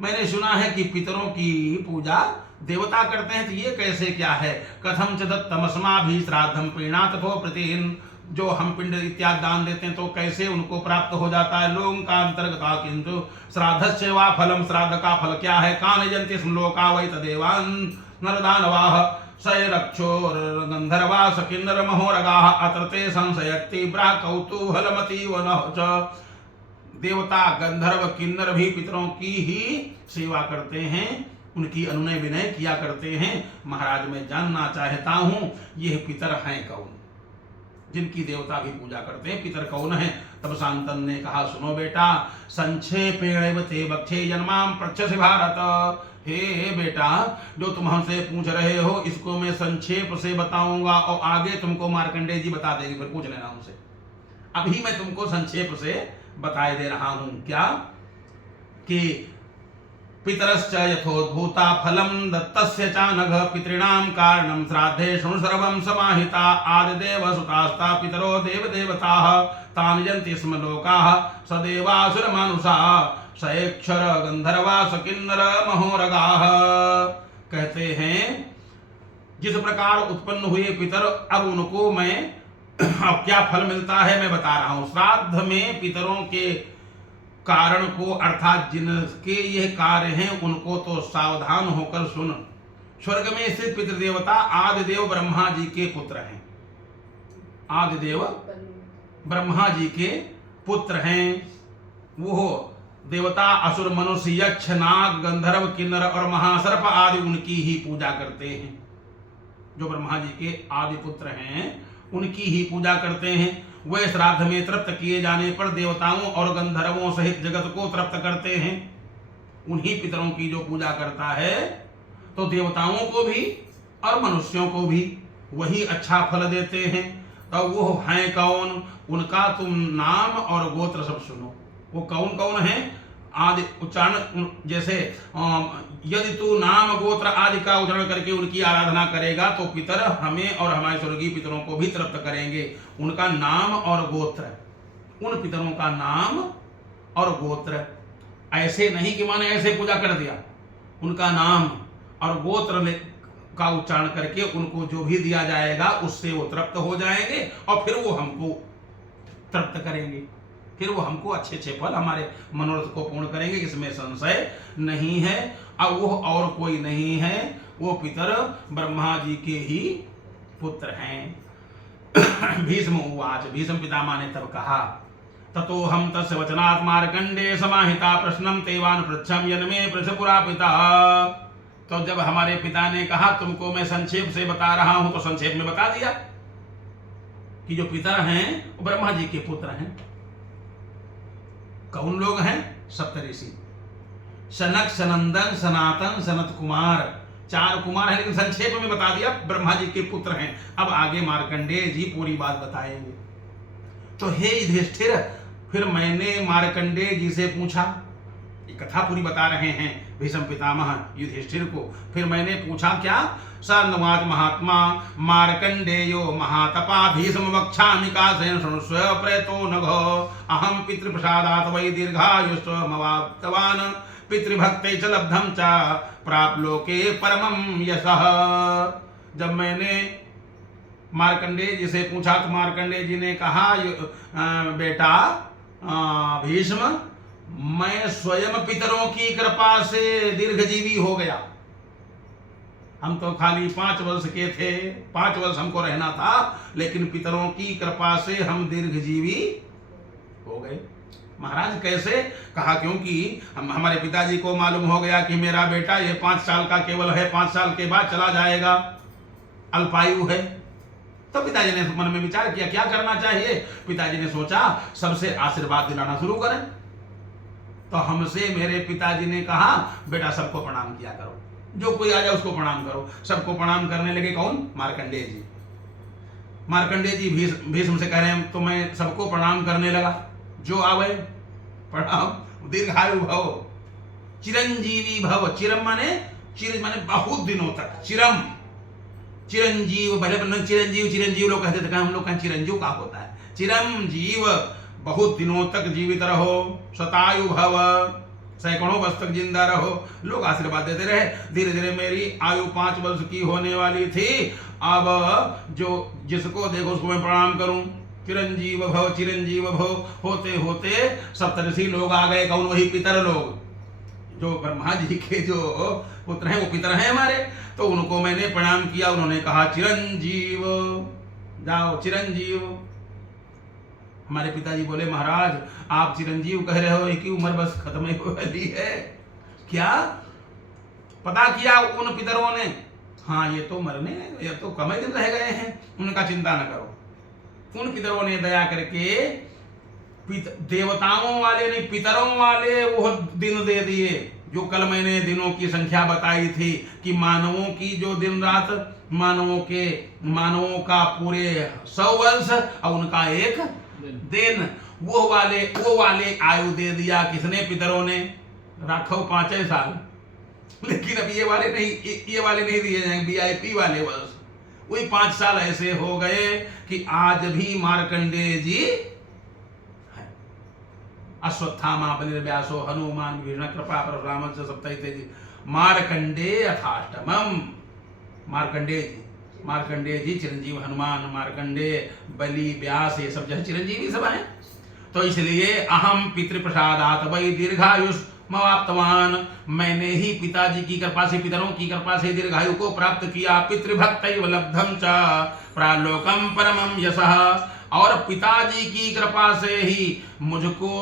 मैंने सुना है कि पितरों की पूजा देवता करते हैं, तो ये कैसे क्या है? कथम च दत्तमस्माभिः श्राद्धं प्रीणात भो प्रतिदिन। जो हम पिंड इत्यादि दान देते हैं तो कैसे उनको प्राप्त हो जाता है? लोक का अंतर्गता किंतु श्राद्धस्य वा फलम। श्राद्ध का फल क्या है? कानयन्ति स्म लोका वै तदेवान् नरदानवाः सैरक्षोर गंधर्वा सकिन्नर महोरगाः अत्र ते संशयति ब्रा कौतूहलमतीव नः च। देवता गंधर्व किन्नर भी पितरों की ही सेवा करते हैं, उनकी अनुनय विनय किया करते हैं। महाराज, मैं जानना चाहता हूँ यह पितर हैं कौन, जिनकी देवता भी पूजा करते हैं? पितर कौन है? तब शांतन ने कहा, सुनो बेटा, संक्षेपेण ते बक्षे जन्माम पृच्छसि भारत। हे बेटा, जो तुम हमसे पूछ रहे हो इसको मैं संक्षेप से बताऊंगा और आगे तुमको मार्कंडेय जी बता देंगे, फिर पूछ लेना उनसे। अभी मैं तुमको संक्षेप से बताए दे रहा हूं क्या कि पितरश्च यथोद्भूता फलम दत्तस्य चानघ पितॄणां कारणं श्राद्धे शृणु सर्वं समाहिता आदिदेव सुतास्ता पितरो देवदेवताः तान् यन्ति स्म लोकाः सदेवासुर मानुषाः सैक्षर गंधर्वा सकिन्नर महोरगाः। कहते हैं जिस प्रकार उत्पन्न हुए पितर, अब उनको मैं अब क्या फल मिलता है मैं बता रहा हूं। श्राद्ध में पितरों के कारण को, अर्थात जिनके ये कार्य हैं उनको तो सावधान होकर सुन। स्वर्ग में स्थित पितृदेवता आदिदेव ब्रह्मा जी के पुत्र हैं। आदिदेव ब्रह्मा जी के पुत्र हैं। वो देवता असुर मनुष्य यक्ष नाग गंधर्व किन्नर और महासर्प आदि उनकी ही पूजा करते हैं। जो ब्रह्मा जी के आदि पुत्र हैं उनकी ही पूजा करते हैं। वे श्राद्ध में तृप्त किए जाने पर देवताओं और गंधर्वों सहित जगत को तृप्त करते हैं। उन्हीं पितरों की जो पूजा करता है तो देवताओं को भी और मनुष्यों को भी वही अच्छा फल देते हैं। तो वो हैं कौन? उनका तुम नाम और गोत्र सब सुनो। वो कौन कौन है? आदि उच्चारण, जैसे यदि तू नाम गोत्र आदि का उच्चारण करके उनकी आराधना करेगा तो पितर हमें और हमारे स्वर्गीय पितरों को भी तृप्त करेंगे। उनका नाम और गोत्र, उन पितरों का नाम और गोत्र, ऐसे नहीं कि माने ऐसे पूजा कर दिया। उनका नाम और गोत्र का उच्चारण करके उनको जो भी दिया जाएगा उससे वो तृप्त हो जाएंगे और फिर वो हमको तृप्त करेंगे, फिर वो हमको अच्छे अच्छे फल, हमारे मनोरथ को पूर्ण करेंगे, इसमें संशय नहीं है। अब वो और कोई नहीं है, वो पितर ब्रह्मा जी के ही पुत्र हैं। भीष्म उवाच। भीष्म पितामह ने तब कहा, ततो हम तस्य वचनात् मार्कंडे समाहिता प्रश्नम तेवान पृच्छम यन्मे पृच्छ पुरा पिता। तो जब हमारे पिता ने कहा तुमको मैं संक्षेप से बता रहा हूं तो संक्षेप में बता दिया कि जो पितर हैं वो ब्रह्मा जी के पुत्र हैं। कौन लोग हैं? सप्तऋषि, सनक सनंदन सनातन सनत कुमार, 4 कुमार हैं, लेकिन संक्षेप में बता दिया ब्रह्मा जी के पुत्र हैं। अब आगे मार्कंडेय जी पूरी बात बताएंगे। तो हे युधिष्ठिर, फिर मैंने मार्कंडेय जी से पूछा, ये कथा पूरी बता रहे हैं भीष्म पितामह युधिष्ठिर को। फिर मैंने पूछा क्या? सर्ववाच महात्मा मार्कंडेयो महातपा भीष्म वक्षामि कासेन शृणुष्व प्रेतो नघो अहम पितृप्रसादात् वै दीर्घायुष्मवाप्तवान् पितृभक्ते च लब्धं च प्राप्त लोके परमं यशः। जब मैंने मार्कंडेय जी से पूछा तो मार्कंडेय जी ने कहा, बेटा भीष्म, मैं स्वयं पितरों की कृपा से दीर्घजीवी हो गया। हम तो खाली 5 वर्ष के थे, 5 वर्ष हमको रहना था, लेकिन पितरों की कृपा से हम दीर्घजीवी हो गए। महाराज कैसे? कहा क्योंकि हमारे पिताजी को मालूम हो गया कि मेरा बेटा ये 5 साल का केवल है, 5 साल के बाद चला जाएगा, अल्पायु है। तो पिताजी ने मन में विचार किया क्या करना चाहिए। पिताजी ने सोचा सबसे आशीर्वाद दिलाना शुरू करें। तो हमसे मेरे पिताजी ने कहा, बेटा सबको प्रणाम किया करो, जो कोई आ जाए उसको प्रणाम करो। सबको प्रणाम करने लगे। कौन? मार्कंडेय जी। मार्कंडेय जी भीष्म से कह रहे हैं, तो मैं सबको प्रणाम करने लगा, जो आवे प्रणाम। दीर्घायु भव, चिरंजीवी भव। चिरम माने चिर माने बहुत दिनों तक, चिरम चिरंजीव। पहले चिरंजीव लोग कहते थे, हम लोग का चिरंजीव का होता है। चिरम जीव, बहुत दिनों तक जीवित रहो। शतायु भव, सैकड़ों वर्ष तक जिंदा रहो। लोग आशीर्वाद देते रहे। धीरे धीरे मेरी आयु 5 वर्ष की होने वाली थी। अब जो जिसको देखो उसको मैं प्रणाम करूं, चिरंजीव भव चिरंजीव भव। होते होते सप्तऋषि लोग आ गए। कौन? वही पितर लोग, जो ब्रह्मा जी के जो पुत्र हैं वो पितर हैं हमारे। तो उनको मैंने प्रणाम किया। उन्होंने कहा चिरंजीव, जाओ चिरंजीव। हमारे पिताजी बोले, महाराज आप चिरंजीव कह रहे हो, एक ही उम्र बस खत्म ही वाली है क्या? पता किया उन पितरों ने, हाँ ये तो मरने, ये तो कम ही दिन रह गए हैं। उनका चिंता न करो। उन पितरों ने दया करके देवताओं वाले नहीं, पितरों वाले वो दिन दे दिए, जो कल मैंने दिनों की संख्या बताई थी कि मानवों की जो दिन रात, मानवों का पूरे 100 वर्ष और उनका एक दिन, वो वाले आयु दे दिया। किसने? पितरों ने। राखो 5 साल, लेकिन अब ये वाले नहीं दिए जाएंगे, VIP वाले वर्ष। वही 5 साल ऐसे हो गए कि आज भी मार्कंडेय जी, अश्वत्थामा बलिर्व्यासो हनुमान विभीषण कृपा परशुराम च सप्तैते जी, मार्कंडेय अथाष्टमम। मार्कंडेय जी चिरंजीव, हनुमान, मार्कंडेय, बलि, व्यास, ये सब जो चिरंजीवी सब हैं। तो इसलिए अहम पितृप्रसादात वै दीर्घायुष्मवाप्तवान, मैंने ही पिताजी की कृपा से, पितरों की कृपा से दीर्घायु को प्राप्त किया। पितृभक्तैव लब्धम च प्रालोकम परमम यशः, और पिताजी की कृपा से ही मुझको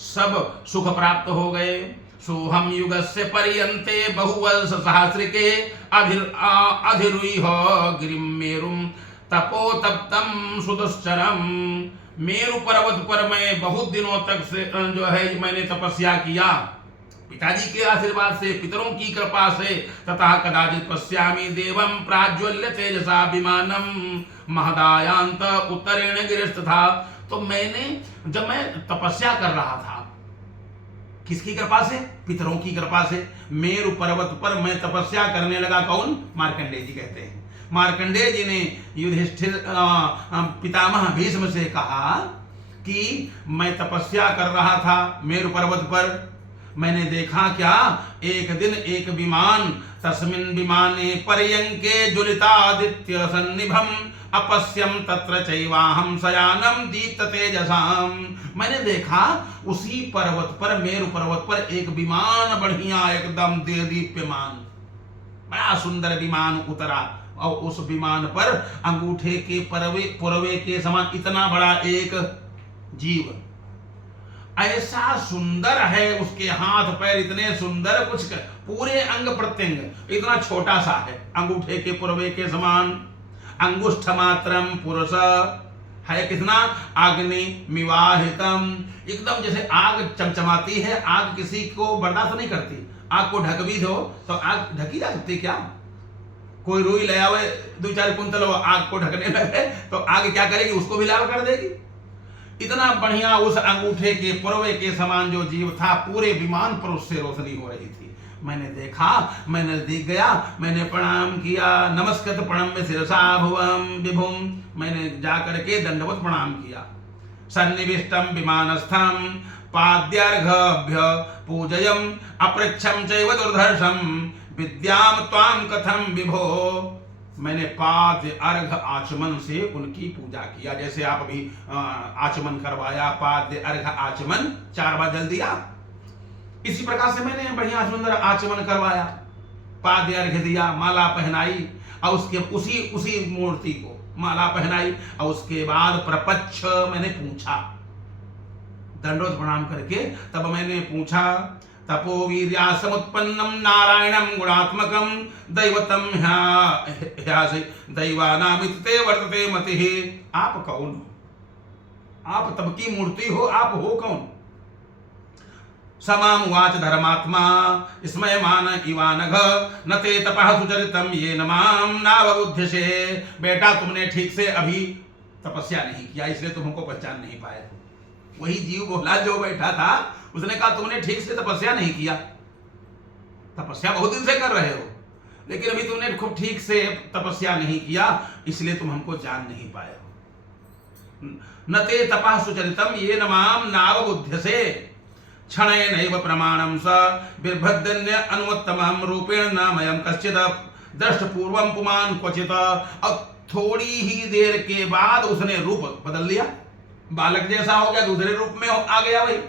सब सुख प्राप्त हो गए। सोहम युगस्य पर्यन्ते बहुवर्ष सहस्रिके अधिरुइह गिरिम मेरुम तपोतप्तम सुदुश्चरम। मेरु पर्वत पर मैं बहुत दिनों तक से जो है मैंने तपस्या किया, पिताजी के आशीर्वाद से, पितरों की कृपा से। तथा कदाचित पश्यामि देवम प्राज्वल्य तेजसा विमानम महदायांत उत्तरेण गिरिस्तथा। तो जब मैं तपस्या कर रहा था, किसकी कृपा से? पितरों की कृपा से। मेरु पर्वत पर मैं तपस्या करने लगा। कौन? मार्कंडेय जी कहते हैं। मार्कंडेय जी ने युधिष्ठिर पितामह भीष्म से कहा कि मैं तपस्या कर रहा था मेरु पर्वत पर, मैंने देखा क्या, एक दिन एक विमान, तस्मिन् विमाने पर्यंके ज्वलितादित्य सन्निभम अपश्यम तत्र चैवाहम शयानम दीप्त तेजसाम। मैंने देखा उसी पर्वत पर, मेरु पर्वत पर एक विमान बढ़िया एकदम दीप्यमान, बड़ा सुंदर विमान उतरा। और उस विमान पर अंगूठे के पुरवे के समान इतना बड़ा एक जीव, ऐसा सुंदर है, उसके हाथ पैर इतने सुंदर, कुछ पूरे अंग प्रत्यंग इतना छोटा सा है, अंगूठे के पुरवे के समान। अंगुष्ठ मात्रम पुरुष है, कितना? अग्नि मिवाहितम, एकदम जैसे आग चमचमाती है। आग किसी को बर्दाश्त नहीं करती, आग को ढक भी दो तो आग ढकी जा सकती क्या? कोई रुई ले आवे 2-4 कुंतल आग को ढकने लगे तो आग क्या करेगी? उसको भी लाल कर देगी। इतना बढ़िया उस अंगूठे के पुरवे के समान जो जीव था, पूरे विमान पर उससे रोशनी हो रही थी। मैंने देखा, मैं नजदीक गया, मैंने प्रणाम किया। नमस्कृत प्रणम्य शिरसा भुवम विभुम, मैंने जाकर के दंडवत प्रणाम किया। सन्निविष्टम विमानस्थम पाद्यार्घभ्य पूजयम अपृच्छम चैव दुर्धर्षम विद्याम त्वाम कथम विभो। मैंने पाद्य अर्घ आचमन से उनकी पूजा किया। जैसे आप अभी आचमन करवाया, पाद्य अर्घ आचमन 4 बार जल दिया, इसी प्रकार से मैंने बढ़िया सुंदर आचमन करवाया, पाद्य अर्घ दिया, माला पहनाई, और उसके उसी मूर्ति को माला पहनाई, और उसके बाद प्रपच्छ मैंने पूछा, दंडोत प्रणाम करके तब मैंने पूछा, तपो वीर्या समुत्पन्नम नारायणम गुणात्मकम दैवतम ह्यासे दैवानामित ते वर्तते मतिः। आप कौन हो? आप तब की मूर्ति हो, आप हो कौन? समाम उवाच धर्मात्मा स्मयमान इवानघ न ते तपः सुचरितम ये नमाम नावबुध्यसे। बेटा तुमने ठीक से अभी तपस्या नहीं किया, इसलिए तुम हमको पहचान नहीं पाए। वही जीव बोला जो बैठा था, उसने कहा तुमने ठीक से तपस्या नहीं किया। तपस्या बहुत दिन से कर रहे हो, लेकिन अभी तुमने खूब ठीक से तपस्या नहीं किया, इसलिए तुम हमको जान नहीं पाए हो। न ते तपः सुचरितम ये नमाम नावबुध्यसे क्षणेनैव प्रमाणं स बिर्भद्रन्य अनुत्तमं रूपेण नामयं कश्चित् दृष्टपूर्वं पुमान् क्वचित्। अब थोड़ी ही देर के बाद उसने रूप बदल लिया, बालक जैसा हो गया, दूसरे रूप में आ गया। भाई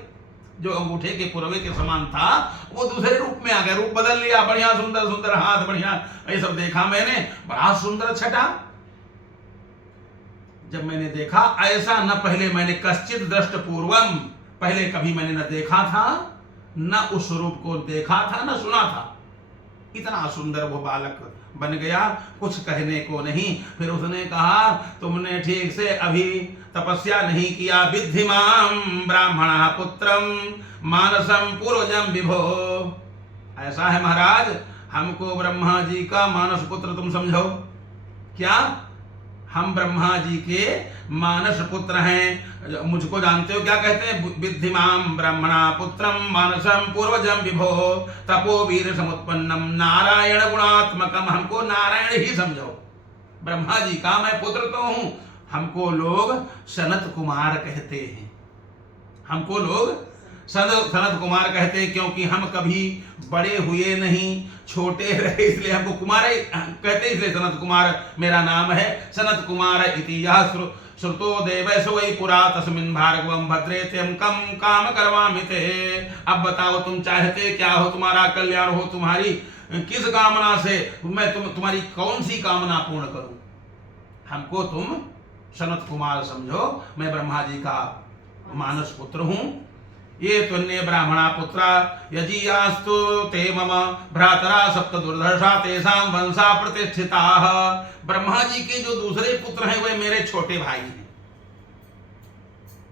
जो अंगूठे के पुरवे के समान था वो दूसरे रूप में आ गया, रूप बदल लिया, बढ़िया सुंदर सुंदर हाथ, बढ़िया ये सब देखा मैंने, बड़ा सुंदर छटा। जब मैंने देखा ऐसा न पहले मैंने कश्चित दृष्ट पूर्वम, पहले कभी मैंने न देखा था, न उस रूप को देखा था, न सुना था। इतना सुंदर वो बालक बन गया, कुछ कहने को नहीं। फिर उसने कहा तुमने ठीक से अभी तपस्या नहीं किया। विद्धिमाम ब्राह्मण पुत्रम मानसम पूर्वजम विभो। ऐसा है महाराज, हमको ब्रह्मा जी का मानस पुत्र तुम समझो क्या? हम ब्रह्मा जी के मानस पुत्र हैं, मुझको जानते हो क्या कहते हैं? विद्धिमाम ब्राह्मणा पुत्रम मानसम पूर्वजम विभो तपो वीर समुत्पन्नम नारायण गुणात्मकम। हमको नारायण ही समझो, ब्रह्मा जी का मैं पुत्र तो हूं। हमको लोग सनत कुमार कहते हैं, हमको लोग सनत कुमार कहते हैं, क्योंकि हम कभी बड़े हुए नहीं, छोटे रहे, इसलिए हमको कुमार कहते हैं, इसलिए सनत कुमार मेरा नाम है। सनत कुमार इति यः श्रुतो देवैष वै पुरा तस्मिन् भार्गवं भद्रे त्यं कम काम करवामि ते। अब बताओ तुम चाहते क्या हो, तुम्हारा कल्याण हो, तुम्हारी किस कामना से मैं तुम्हारी कौन सी कामना पूर्ण करूं? हमको तुम सनत कुमार समझो, मैं ब्रह्मा जी का मानस पुत्र हूं। ये त्वन्ये ब्राह्मणा पुत्रा यजीयास्तु ते मम भ्रातरा सप्त दुर्धर्षा तेषां वंशा प्रतिष्ठिताः। ब्रह्मा जी के जो दूसरे पुत्र हैं वे मेरे छोटे भाई हैं,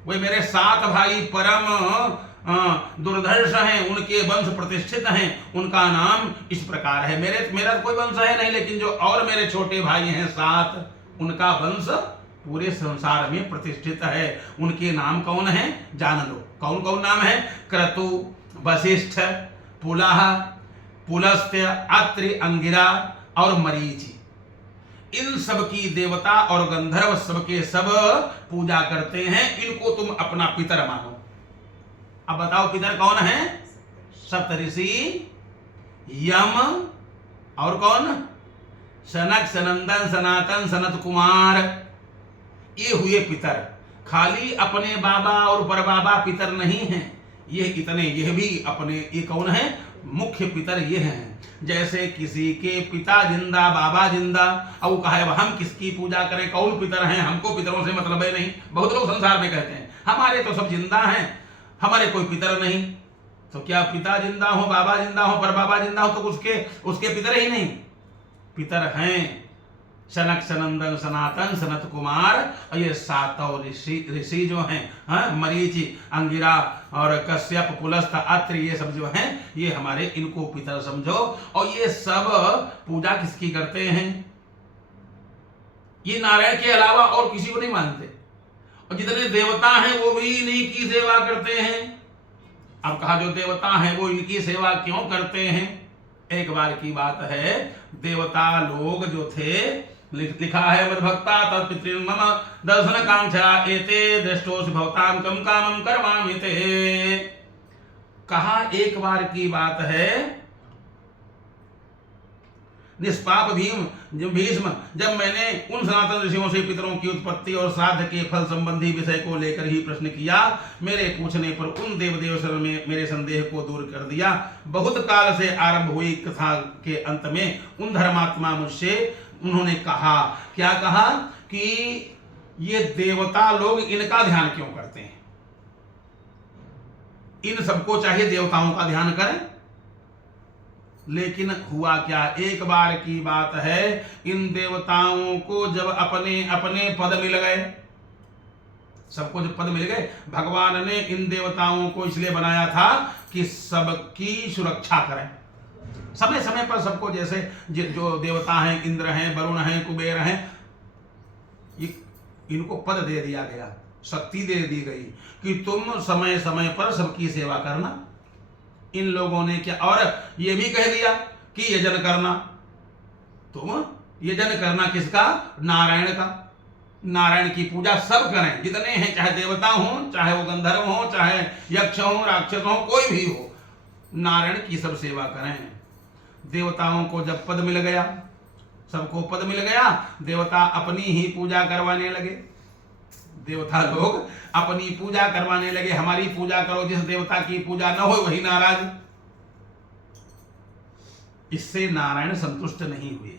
वे मेरे 7 भाई परम दुर्धर्ष हैं, उनके वंश प्रतिष्ठित हैं। उनका नाम इस प्रकार है। मेरा कोई वंश है नहीं, लेकिन जो और मेरे छोटे भाई हैं 7, उनका वंश पूरे संसार में प्रतिष्ठित है। उनके नाम कौन है जान लो। कौन कौन नाम है? क्रतु, वशिष्ठ, पुलह, पुलस्त्य, अत्रि, अंगिरा और मरीचि। इन सब की देवता और गंधर्व सबके सब पूजा करते हैं। इनको तुम अपना पितर मानो। अब बताओ पितर कौन है? सप्तऋषि, यम और कौन? सनक, सनंदन, सनातन, सनत कुमार, ये हुए पितर। खाली अपने बाबा और परबाबा पितर नहीं हैं, ये इतने, ये भी अपने, ये कौन है? मुख्य पितर ये हैं। जैसे किसी के पिता जिंदा, बाबा जिंदा, अब कहा है हम किसकी पूजा करें, कौन पितर हैं, हमको पितरों से मतलब है नहीं। बहुत लोग संसार में कहते हैं हमारे तो सब जिंदा हैं, हमारे कोई पितर नहीं। तो क्या पिता जिंदा हो, बाबा जिंदा हो, परबाबा जिंदा हो, तो उसके पितर ही नहीं? पितर हैं सनक, सनंदन, सनातन, सनत कुमार, और ये 7 ऋषि जो हैं, मरीचि, अंगिरा और कश्यप, पुलस्त्य, अत्रि, ये सब जो हैं, ये हमारे, इनको पितर समझो। और ये सब पूजा किसकी करते हैं? ये नारायण के अलावा और किसी को नहीं मानते, और जितने देवता हैं वो भी इन्हीं की सेवा करते हैं। अब कहा जो देवता हैं वो इनकी सेवा क्यों करते हैं? एक बार की बात है, देवता लोग जो थे, लिखा है मद्भक्ता तत्पितॄन् मम दर्शन कांक्षा एते दृष्टोऽसि भवतां कं कामं करवामि ते। कहा एक बार की बात है, निष्पाप भीष्म, जब मैंने उन सनातन ऋषियों से पितरों की उत्पत्ति और श्राद्ध के फल संबंधी विषय को लेकर ही प्रश्न किया, मेरे पूछने पर उन देवदेव में मेरे संदेह को दूर कर दिया। बहुत काल से आरंभ हुई कथा के अंत में उन धर्मात्मा मुझसे उन्होंने कहा, क्या कहा कि ये देवता लोग इनका ध्यान क्यों करते हैं, इन सबको चाहिए देवताओं का ध्यान करें। लेकिन हुआ क्या, एक बार की बात है, इन देवताओं को जब अपने अपने पद मिल गए, सबको जब पद मिल गए, भगवान ने इन देवताओं को इसलिए बनाया था कि सबकी सुरक्षा करें। समय समय पर सबको, जैसे जो देवता हैं, इंद्र हैं, वरुण हैं, कुबेर हैं, इनको पद दे दिया गया, शक्ति दे दी गई कि तुम समय समय पर सबकी सेवा करना। इन लोगों ने क्या, और ये भी कह दिया कि यजन करना, तुम यजन करना किसका, नारायण का। नारायण की पूजा सब करें, जितने हैं, चाहे देवता हो, चाहे वो गंधर्व हो, चाहे यक्ष हो, राक्षस हो, कोई भी हो, नारायण की सब सेवा करें। देवताओं को जब पद मिल गया, सबको पद मिल गया, देवता अपनी ही पूजा करवाने लगे। देवता लोग अपनी पूजा करवाने लगे, हमारी पूजा करो, जिस देवता की पूजा न हो वही नाराज। इससे नारायण संतुष्ट नहीं हुए,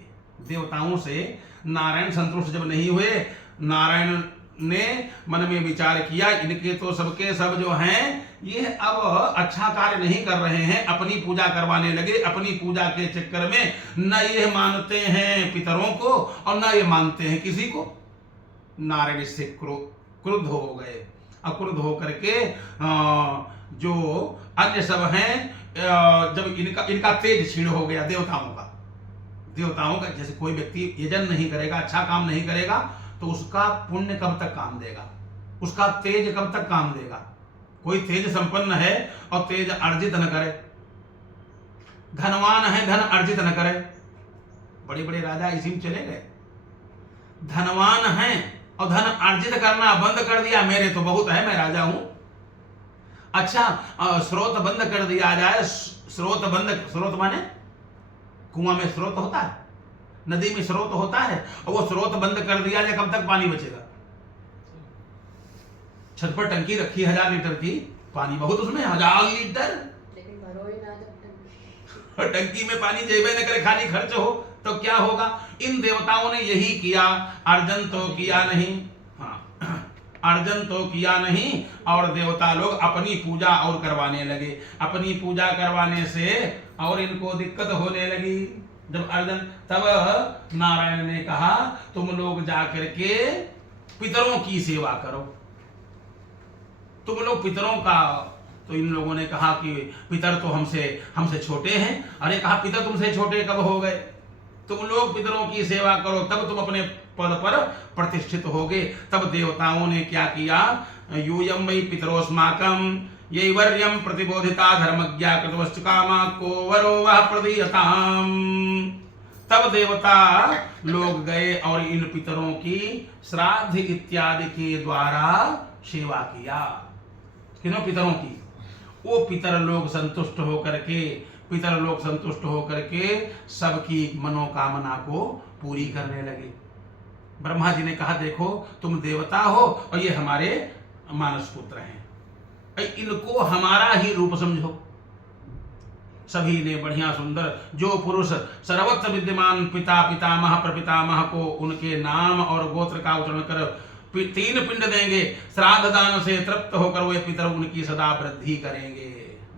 देवताओं से नारायण संतुष्ट जब नहीं हुए, नारायण ने मन में विचार किया, इनके तो सबके सब जो हैं ये अब अच्छा कार्य नहीं कर रहे हैं, अपनी पूजा करवाने लगे। अपनी पूजा के चक्कर में न ये मानते हैं पितरों को और न ये मानते हैं किसी को। नारायण इससे क्रुद्ध हो गए। क्रुद्ध होकर के जो अन्य सब हैं, जब इनका तेज क्षीण हो गया, देवताओं का जैसे कोई व्यक्ति यजन नहीं करेगा, अच्छा काम नहीं करेगा, तो उसका पुण्य कब तक काम देगा, उसका तेज कब तक काम देगा। कोई तेज संपन्न है और तेज अर्जित न करे, धनवान है, धन अर्जित न करे। बड़े बड़े राजा इसी में चले गए, धनवान है और धन अर्जित करना बंद कर दिया, मेरे तो बहुत है, मैं राजा हूं। अच्छा, स्रोत बंद कर दिया जाए, स्रोत माने कुआं में स्रोत होता है, नदी में स्रोत होता है, और वो स्रोत बंद कर दिया जाए, कब तक पानी बचेगा। छत पर टंकी रखी 1000 लीटर की, पानी बहुत उसमें 1000 लीटर, लेकिन भरो ही ना जब और टंकी में पानी जेबे न करे, खाली खर्च हो तो क्या होगा। इन देवताओं ने यही किया, अर्जन तो किया नहीं, अर्जन तो किया नहीं, और देवता लोग अपनी पूजा और करवाने लगे। अपनी पूजा करवाने से और इनको दिक्कत होने लगी। जब अर्जन, तब नारायण ने कहा, तुम लोग जाकर के पितरों की सेवा करो, तुम लोग पितरों का। तो इन लोगों ने कहा कि पितर तो हमसे छोटे हैं। अरे कहा, पितर तुमसे छोटे कब हो गए, तुम लोग पितरों की सेवा करो, तब तुम अपने पद पर प्रतिष्ठित होगे। तब देवताओं ने क्या किया, यूयम वै पितरोस्माकं ये वर्यम प्रतिबोधिता धर्मज्ञा कृतवश्च कामा को वरो वह प्रदीयताम। तब देवता लोग गए और इन पितरों की श्राद्ध इत्यादि के द्वारा सेवा किया। किन्हों, पितरों की। वो पितर लोग संतुष्ट होकर के सबकी मनोकामना को पूरी करने लगे। ब्रह्मा जी ने कहा, देखो तुम देवता हो और ये हमारे मानस पुत्र हैं, इनको हमारा ही रूप समझो। सभी ने बढ़िया सुंदर, जो पुरुष सर्वत्र विद्यमान पिता पितामह प्रपितामह को उनके नाम और गोत्र का उच्चारण कर 3 पिंड देंगे, श्राद्ध दान से तृप्त होकर वे पितर उनकी सदा वृद्धि करेंगे।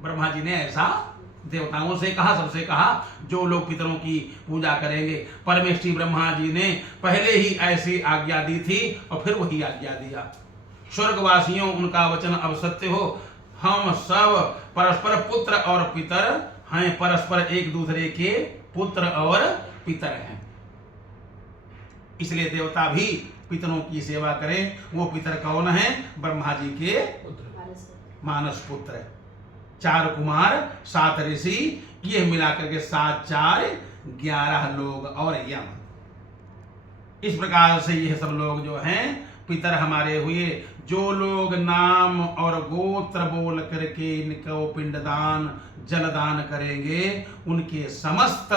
ब्रह्मा जी ने ऐसा देवताओं से कहा, सबसे कहा, जो लोग पितरों की पूजा करेंगे। परमेष्ठी ब्रह्मा जी ने पहले ही ऐसी आज्ञा दी थी और फिर वही आज्ञा दिया। स्वर्गवासियों, उनका वचन अब सत्य हो, हम सब परस्पर पुत्र और पितर हैं, परस्पर एक दूसरे के पुत्र और पितर हैं। इसलिए देवता भी पितरों की सेवा करें। वो पितर कौन है, ब्रह्मा जी के मानस पुत्र, 4 कुमार 7 ऋषि, ये मिलाकर के 7 4 11 लोग और यम। इस प्रकार से ये सब लोग जो हैं पितर हमारे हुए, जो लोग नाम और गोत्र बोल करके इनको पिंडदान जलदान करेंगे उनके समस्त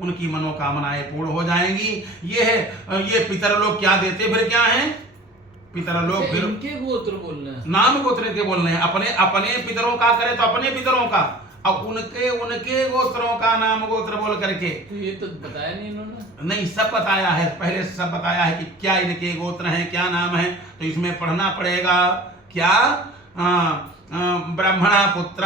उनकी मनोकामनाएं पूर्ण हो जाएंगी। ये पितर लोग क्या देते फिर क्या हैं? पितर लोग फिर इनके गोत्र बोलना है। नाम गोत्र के बोलने हैं। अपने अपने पितरों का करे तो अपने पितरों का, अब उनके गोत्रों का नाम गोत्र बोल करके। तो ये तो बताया नहीं इन्होंने। नहीं, सब बताया है, पहले से सब बताया है कि क्या इनके गोत्र हैं, क्या नाम है। तो इसमें पढ़ना पड़ेगा क्या? ब्राह्मणा पुत्र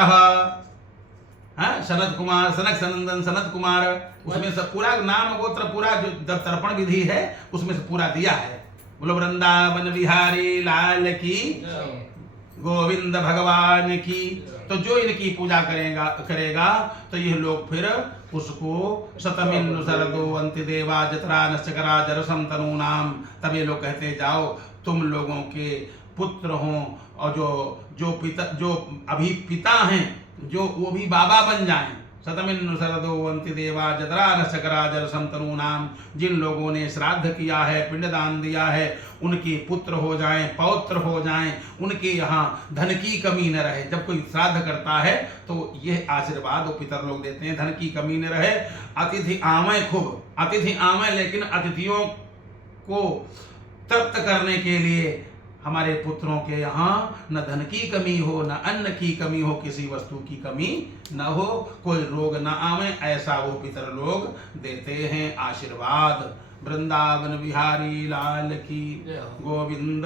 सनत कुमार, सनक सनंदन सनत कुमार, उसमें सब पूरा नाम गोत्र पूरा जो तर्पण विधि है उसमें से पूरा दिया है। बोलो वृंदावन बिहारी लाल की, गोविंद भगवान की। तो जो इनकी पूजा करेगा तो ये लोग फिर उसको शतमिन्नु सरदो अंति देवा जतरा नश्चकरा जरसम तनु नाम। तब ये लोग कहते जाओ तुम लोगों के पुत्र हों और जो अभी पिता हैं जो वो भी बाबा बन जाएं। शतमिन्नु सरदो अंति देवा जतरा नश्चकरा जरसम तनु नाम। जिन लोगों ने श्राद्ध किया है, पिंडदान दिया है, उनके पुत्र हो जाएं, पौत्र हो जाएं, उनके यहाँ धन की कमी न रहे। जब कोई श्राद्ध करता है तो यह आशीर्वाद वो पितर लोग देते हैं, धन की कमी न रहे। अतिथि आवे खूब, अतिथि आवे, लेकिन अतिथियों को तृप्त करने के लिए हमारे पुत्रों के यहाँ न धन की कमी हो, न अन्न की कमी हो, किसी वस्तु की कमी न हो, कोई रोग न आवे, ऐसा वो पितर लोग देते हैं आशीर्वाद। वृंदावन बिहारी लाल की, गोविंद।